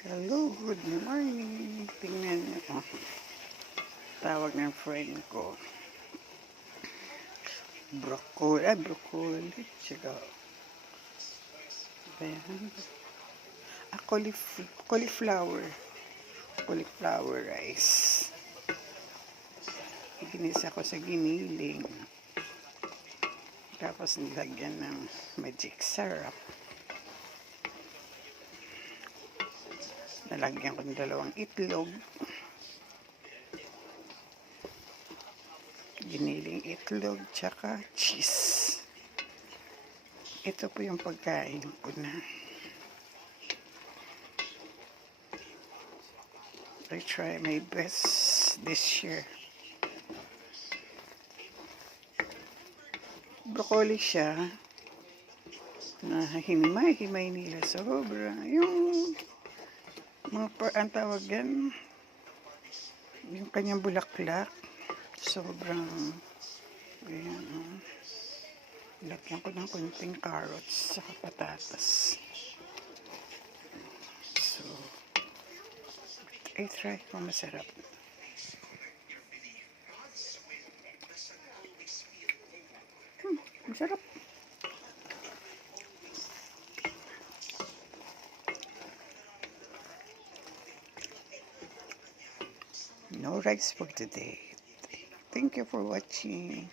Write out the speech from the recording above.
Hello, good morning. Tingnan niyo. Tawag ng friend ko. Broccoli. Tsaka, ayan. Cauliflower. Cauliflower rice. Ginisa ko sa giniling. Tapos nilagyan ng magic syrup. Nalagyan ko ng 2 itlog. Giniling itlog, tsaka cheese. Ito po yung pagkain ko na. I try my best this year. Broccoli siya na himay nila sobra. Yung ang tawag yan, yung kanyang bulaklak, sobrang, ayan, lagyan ko ng kunting carrots sa patatas. So, I try kung masarap. Masarap. No rice for today. Thank you for watching.